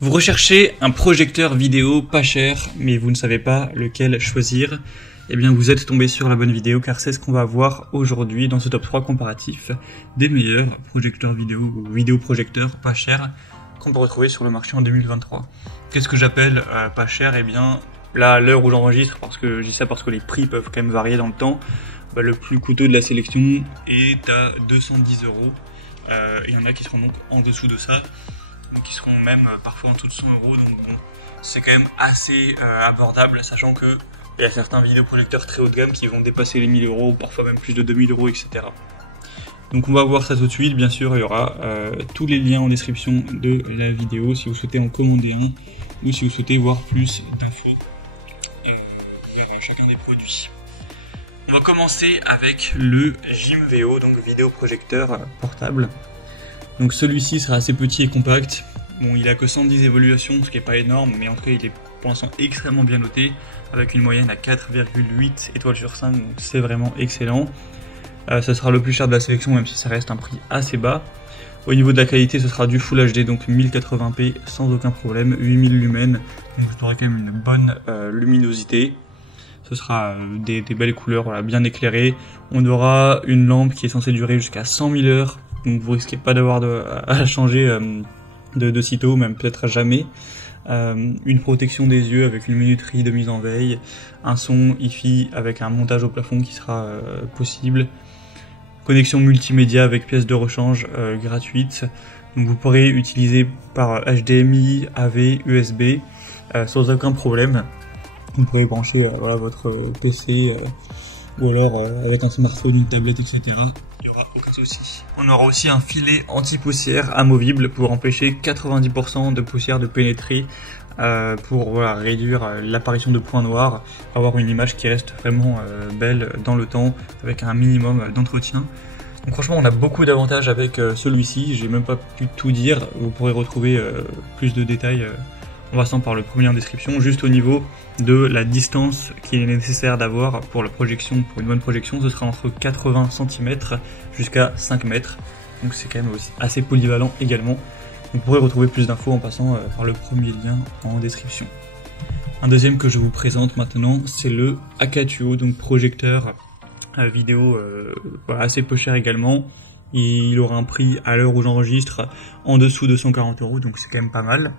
Vous recherchez un projecteur vidéo pas cher, mais vous ne savez pas lequel choisir. Eh bien, vous êtes tombé sur la bonne vidéo, car c'est ce qu'on va voir aujourd'hui dans ce top 3 comparatif des meilleurs projecteurs vidéo ou vidéoprojecteurs pas chers qu'on peut retrouver sur le marché en 2023. Qu'est-ce que j'appelle pas cher? Eh bien, là, à l'heure où j'enregistre, parce que je dis ça parce que les prix peuvent quand même varier dans le temps, le plus coûteux de la sélection est à 210 €. Il y en a qui seront donc en dessous de ça, qui seront même parfois en dessous de 100 €, donc bon, c'est quand même assez abordable, sachant que il y a certains vidéoprojecteurs très haut de gamme qui vont dépasser les 1000 €, parfois même plus de 2000 €, etc. Donc on va voir ça tout de suite. Bien sûr, il y aura tous les liens en description de la vidéo si vous souhaitez en commander un ou si vous souhaitez voir plus d'infos vers chacun des produits. On va commencer avec le Jimveo, donc vidéoprojecteur portable. Donc celui-ci sera assez petit et compact. Bon, il a que 110 évaluations, ce qui est pas énorme, mais en tout cas il est pour l'instant extrêmement bien noté, avec une moyenne à 4,8 étoiles sur 5, donc c'est vraiment excellent. Ça sera le plus cher de la sélection, même si ça reste un prix assez bas. Au niveau de la qualité, ce sera du Full HD, donc 1080p sans aucun problème, 8000 lumens, donc vous aurez quand même une bonne luminosité. Ce sera des belles couleurs, voilà, bien éclairées. On aura une lampe qui est censée durer jusqu'à 100 000 heures, donc vous risquez pas d'avoir à changer de sitôt, même peut-être à jamais. Une protection des yeux avec une minuterie de mise en veille, un son Hi-Fi avec un montage au plafond qui sera possible, connexion multimédia avec pièces de rechange gratuite. Donc vous pourrez utiliser par HDMI, AV, USB sans aucun problème. Vous pourrez brancher votre PC ou alors avec un smartphone, une tablette, etc. Il n'y aura aucun souci. On aura aussi un filet anti-poussière amovible pour empêcher 90% de poussière de pénétrer, pour réduire l'apparition de points noirs, avoir une image qui reste vraiment belle dans le temps avec un minimum d'entretien. Donc franchement, on a beaucoup d'avantages avec celui-ci. J'ai même pas pu tout dire. Vous pourrez retrouver plus de détails en passant par le premier en description. Juste au niveau de la distance qu'il est nécessaire d'avoir pour la projection, pour une bonne projection, ce sera entre 80 cm jusqu'à 5 mètres. Donc c'est quand même aussi assez polyvalent également. Vous pourrez retrouver plus d'infos en passant par le premier lien en description. Un deuxième que je vous présente maintenant, c'est le Akatuo, donc projecteur vidéo assez peu cher également. Il aura un prix à l'heure où j'enregistre en dessous de 140 €, donc c'est quand même pas mal.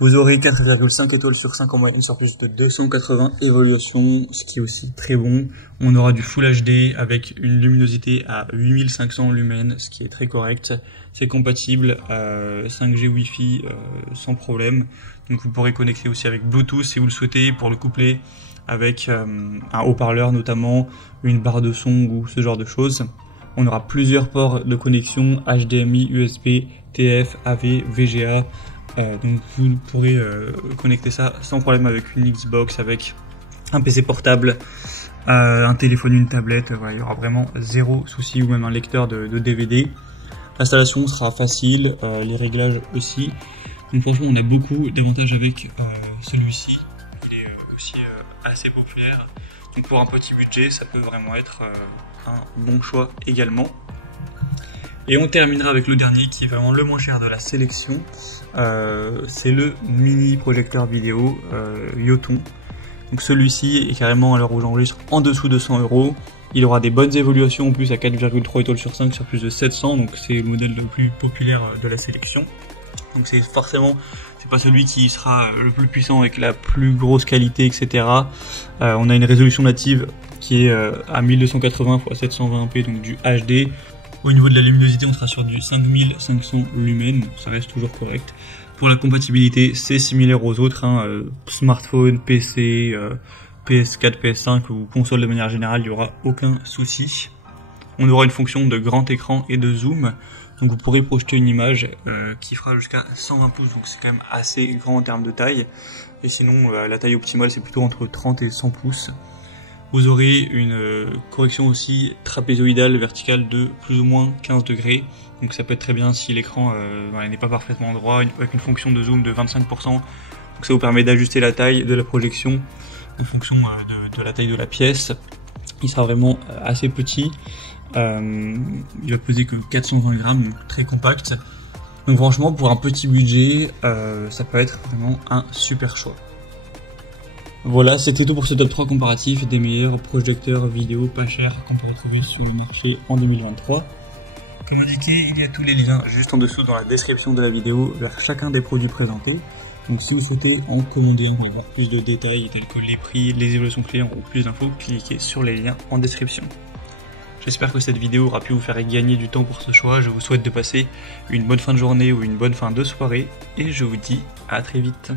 Vous aurez 4,5 étoiles sur 5 en moyenne sur plus de 280 évaluations, ce qui est aussi très bon. On aura du Full HD avec une luminosité à 8500 lumens, ce qui est très correct. C'est compatible 5G Wi-Fi sans problème. Donc vous pourrez connecter aussi avec Bluetooth si vous le souhaitez, pour le coupler avec un haut-parleur notamment, une barre de son ou ce genre de choses. On aura plusieurs ports de connexion HDMI, USB, TF, AV, VGA. Donc vous pourrez connecter ça sans problème avec une Xbox, avec un PC portable, un téléphone, une tablette. Il y aura vraiment zéro souci, ou même un lecteur de DVD. L'installation sera facile, les réglages aussi. Donc franchement, on a beaucoup d'avantages avec celui-ci. Il est aussi assez populaire. Donc pour un petit budget, ça peut vraiment être un bon choix également. Et on terminera avec le dernier qui est vraiment le moins cher de la sélection. C'est le mini projecteur vidéo Yoton. Donc celui-ci est carrément, à l'heure où j'enregistre, en dessous de 100 €. Il aura des bonnes évaluations en plus à 4,3 étoiles sur 5 sur plus de 700, donc c'est le modèle le plus populaire de la sélection. Donc c'est pas celui qui sera le plus puissant avec la plus grosse qualité, etc. On a une résolution native qui est à 1280 x 720p, donc du HD. Au niveau de la luminosité, on sera sur du 5500 lumens, ça reste toujours correct. Pour la compatibilité, c'est similaire aux autres, smartphone, PC, PS4, PS5 ou console de manière générale, il n'y aura aucun souci. On aura une fonction de grand écran et de zoom, donc vous pourrez projeter une image qui fera jusqu'à 120 pouces, donc c'est quand même assez grand en termes de taille. Et sinon, la taille optimale, c'est plutôt entre 30 et 100 pouces. Vous aurez une correction aussi trapézoïdale verticale de plus ou moins 15 degrés. Donc ça peut être très bien si l'écran n'est pas parfaitement droit, avec une fonction de zoom de 25%. Donc ça vous permet d'ajuster la taille de la projection en fonction de la taille de la pièce. Il sera vraiment assez petit. Il va peser que 420 grammes, donc très compact. Donc franchement, pour un petit budget, ça peut être vraiment un super choix. Voilà, c'était tout pour ce top 3 comparatif des meilleurs projecteurs vidéo pas chers qu'on peut retrouver sur le marché en 2023. Comme indiqué, il y a tous les liens juste en dessous dans la description de la vidéo vers chacun des produits présentés. Donc si vous souhaitez en commander un pour avoir plus de détails tels que les prix, les évolutions clients ou plus d'infos, cliquez sur les liens en description. J'espère que cette vidéo aura pu vous faire gagner du temps pour ce choix. Je vous souhaite de passer une bonne fin de journée ou une bonne fin de soirée et je vous dis à très vite.